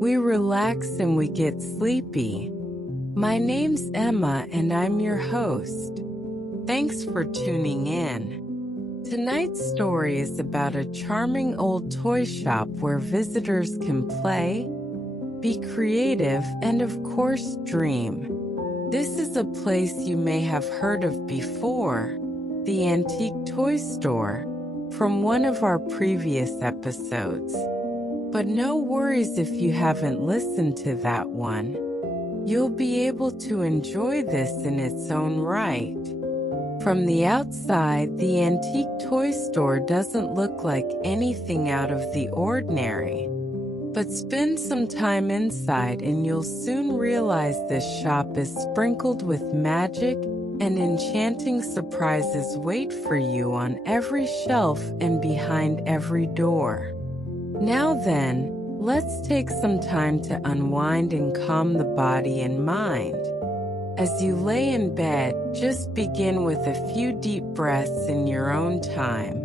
We relax and we get sleepy. My name's Emma and I'm your host. Thanks for tuning in. Tonight's story is about a charming old toy shop where visitors can play, be creative, and of course dream. This is a place you may have heard of before, the Antique Toy Store, from one of our previous episodes. But no worries if you haven't listened to that one. You'll be able to enjoy this in its own right. From the outside, the Antique Toy Store doesn't look like anything out of the ordinary. But spend some time inside and you'll soon realize this shop is sprinkled with magic and enchanting surprises wait for you on every shelf and behind every door. Now then, let's take some time to unwind and calm the body and mind. As you lay in bed, just begin with a few deep breaths in your own time.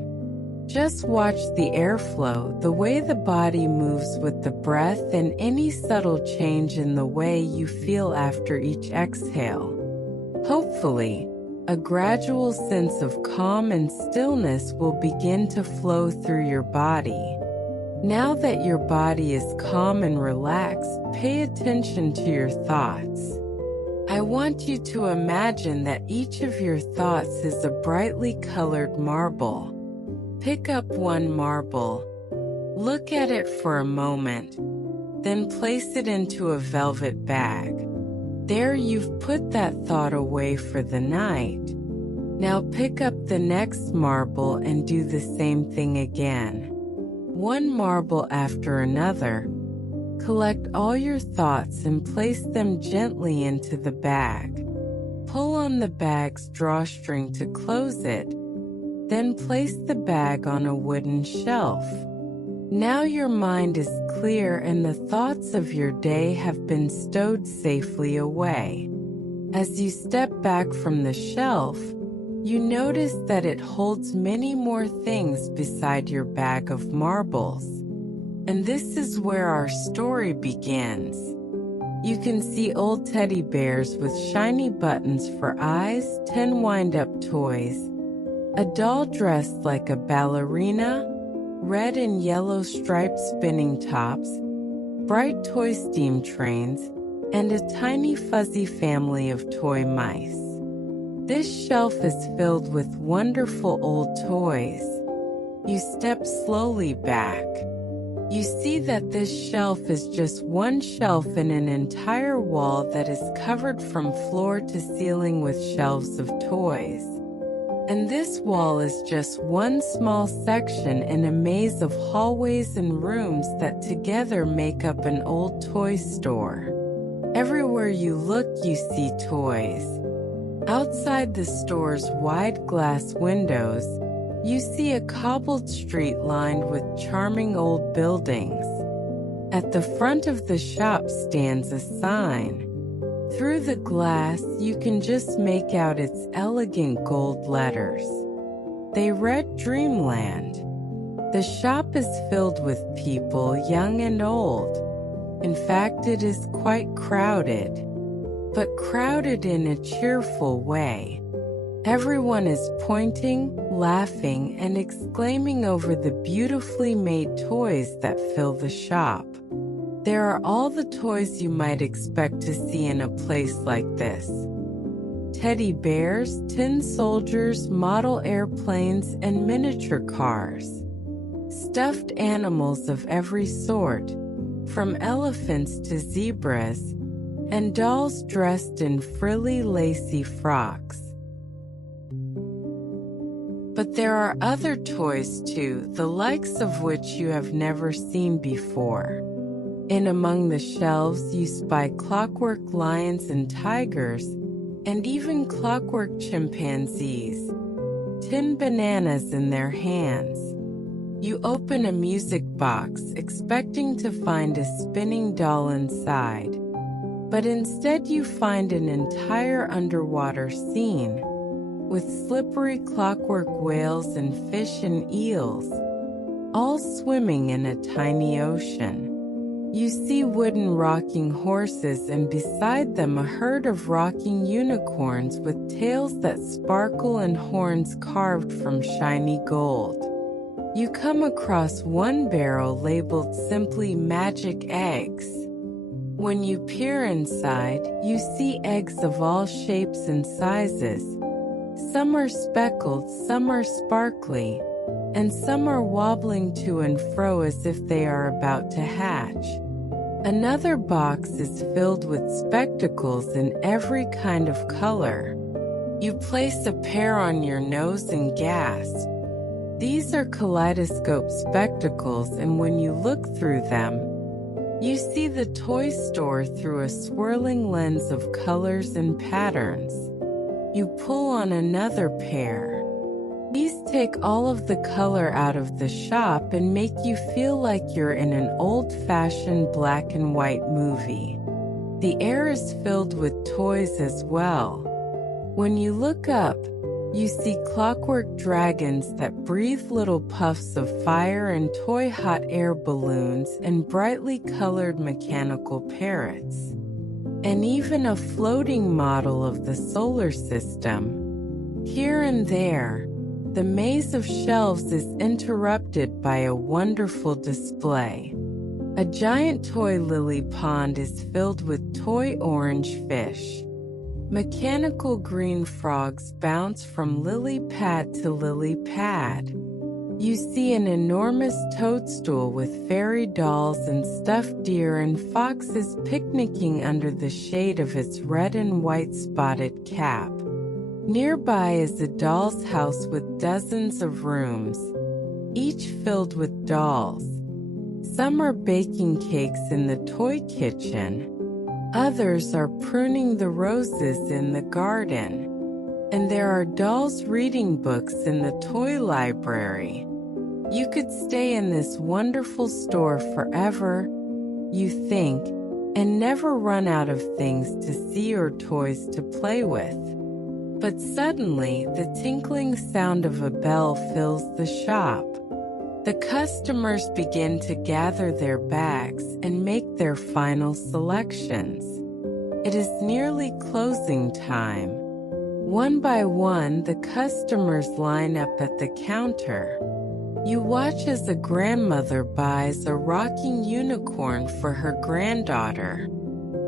Just watch the airflow, the way the body moves with the breath, and any subtle change in the way you feel after each exhale. Hopefully, a gradual sense of calm and stillness will begin to flow through your body. Now that your body is calm and relaxed, pay attention to your thoughts. I want you to imagine that each of your thoughts is a brightly colored marble. Pick up one marble, look at it for a moment, then place it into a velvet bag. There you've put that thought away for the night. Now pick up the next marble and do the same thing again. One marble after another. Collect all your thoughts and place them gently into the bag. Pull on the bag's drawstring to close it. Then place the bag on a wooden shelf. Now your mind is clear and the thoughts of your day have been stowed safely away. As you step back from the shelf, you notice that it holds many more things beside your bag of marbles. And this is where our story begins. You can see old teddy bears with shiny buttons for eyes, 10 wind-up toys, a doll dressed like a ballerina, red and yellow striped spinning tops, bright toy steam trains, and a tiny fuzzy family of toy mice. This shelf is filled with wonderful old toys. You step slowly back. You see that this shelf is just one shelf in an entire wall that is covered from floor to ceiling with shelves of toys. And this wall is just one small section in a maze of hallways and rooms that together make up an old toy store. Everywhere you look, you see toys. Outside the store's wide glass windows, you see a cobbled street lined with charming old buildings. At the front of the shop stands a sign. Through the glass, you can just make out its elegant gold letters. They read Dreamland. The shop is filled with people, young and old. In fact, it is quite crowded, but crowded in a cheerful way. Everyone is pointing, laughing, and exclaiming over the beautifully made toys that fill the shop. There are all the toys you might expect to see in a place like this. Teddy bears, tin soldiers, model airplanes, and miniature cars. Stuffed animals of every sort, from elephants to zebras, and dolls dressed in frilly, lacy frocks. But there are other toys too, the likes of which you have never seen before. In among the shelves you spy clockwork lions and tigers, and even clockwork chimpanzees, tin bananas in their hands. You open a music box expecting to find a spinning doll inside, but instead you find an entire underwater scene, with slippery clockwork whales and fish and eels, all swimming in a tiny ocean. You see wooden rocking horses and beside them a herd of rocking unicorns with tails that sparkle and horns carved from shiny gold. You come across one barrel labeled simply "Magic Eggs." When you peer inside, you see eggs of all shapes and sizes. Some are speckled, some are sparkly, and some are wobbling to and fro as if they are about to hatch. Another box is filled with spectacles in every kind of color. You place a pair on your nose and gasp. These are kaleidoscope spectacles, and when you look through them, you see the toy store through a swirling lens of colors and patterns. You pull on another pair. These take all of the color out of the shop and make you feel like you're in an old-fashioned black and white movie. The air is filled with toys as well. When you look up, you see clockwork dragons that breathe little puffs of fire and toy hot air balloons and brightly colored mechanical parrots. And even a floating model of the solar system. Here and there, the maze of shelves is interrupted by a wonderful display. A giant toy lily pond is filled with toy orange fish. Mechanical green frogs bounce from lily pad to lily pad. You see an enormous toadstool with fairy dolls and stuffed deer and foxes picnicking under the shade of its red and white spotted cap. Nearby is a doll's house with dozens of rooms, each filled with dolls. Some are baking cakes in the toy kitchen. Others are pruning the roses in the garden. And there are dolls reading books in the toy library. You could stay in this wonderful store forever, you think, and never run out of things to see or toys to play with. But suddenly, the tinkling sound of a bell fills the shop. The customers begin to gather their bags and make their final selections. It is nearly closing time. One by one, the customers line up at the counter. You watch as a grandmother buys a rocking unicorn for her granddaughter.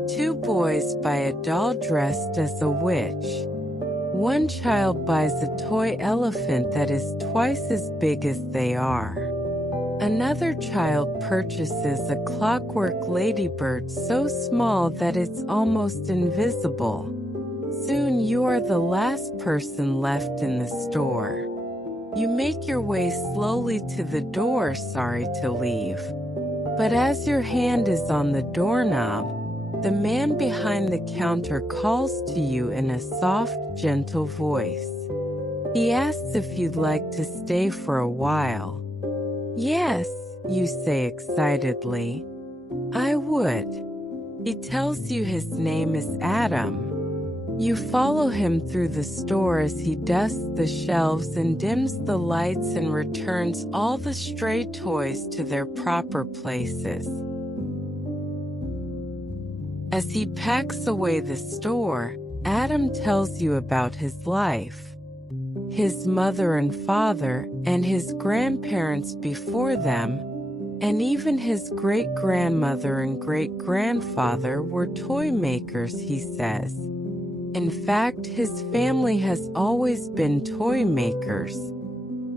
Two boys buy a doll dressed as a witch. One child buys a toy elephant that is twice as big as they are. Another child purchases a clockwork ladybird so small that it's almost invisible. Soon you are the last person left in the store. You make your way slowly to the door, sorry to leave. But as your hand is on the doorknob, the man behind the counter calls to you in a soft, gentle voice. He asks if you'd like to stay for a while. Yes, you say excitedly. I would. He tells you his name is Adam. You follow him through the store as he dusts the shelves and dims the lights and returns all the stray toys to their proper places. As he packs away the store, Adam tells you about his life, his mother and father, and his grandparents before them, and even his great-grandmother and great-grandfather were toy makers, he says. In fact, his family has always been toy makers.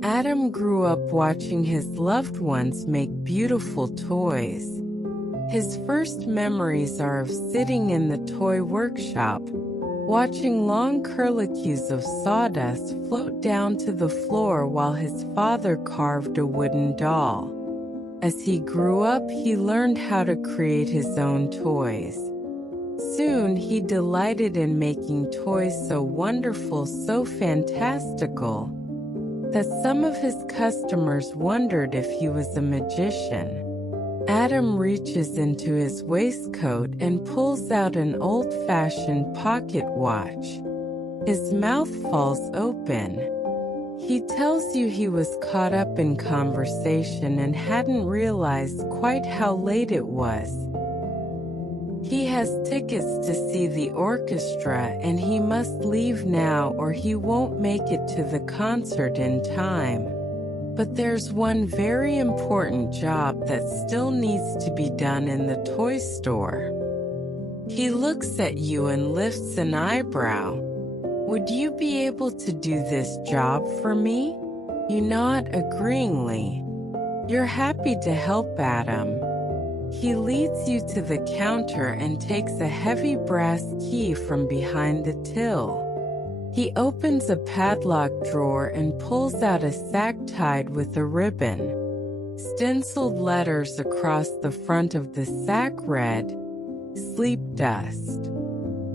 Adam grew up watching his loved ones make beautiful toys. His first memories are of sitting in the toy workshop, watching long curlicues of sawdust float down to the floor while his father carved a wooden doll. As he grew up, he learned how to create his own toys. Soon he delighted in making toys so wonderful, so fantastical, that some of his customers wondered if he was a magician. Adam reaches into his waistcoat and pulls out an old-fashioned pocket watch. His mouth falls open. He tells you he was caught up in conversation and hadn't realized quite how late it was. He has tickets to see the orchestra and he must leave now or he won't make it to the concert in time. But there's one very important job that still needs to be done in the toy store. He looks at you and lifts an eyebrow. Would you be able to do this job for me? You nod agreeingly. You're happy to help Adam. He leads you to the counter and takes a heavy brass key from behind the till. He opens a padlock drawer and pulls out a sack tied with a ribbon. Stenciled letters across the front of the sack read, "Sleep Dust."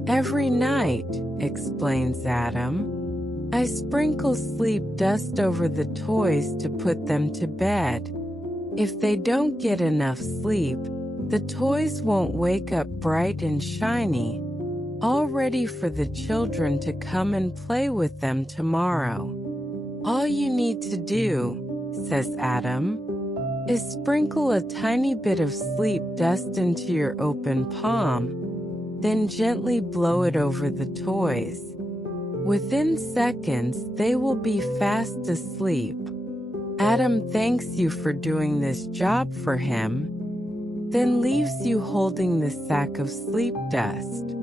"Every night," explains Adam, "I sprinkle sleep dust over the toys to put them to bed. If they don't get enough sleep, the toys won't wake up bright and shiny, all ready for the children to come and play with them tomorrow. All you need to do," says Adam, "is sprinkle a tiny bit of sleep dust into your open palm, then gently blow it over the toys. Within seconds, they will be fast asleep." Adam thanks you for doing this job for him, then leaves you holding the sack of sleep dust.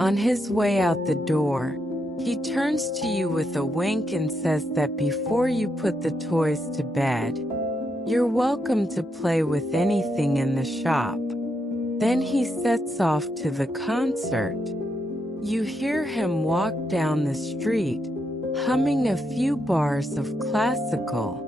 On his way out the door, he turns to you with a wink and says that before you put the toys to bed, you're welcome to play with anything in the shop. Then he sets off to the concert. You hear him walk down the street, humming a few bars of classical.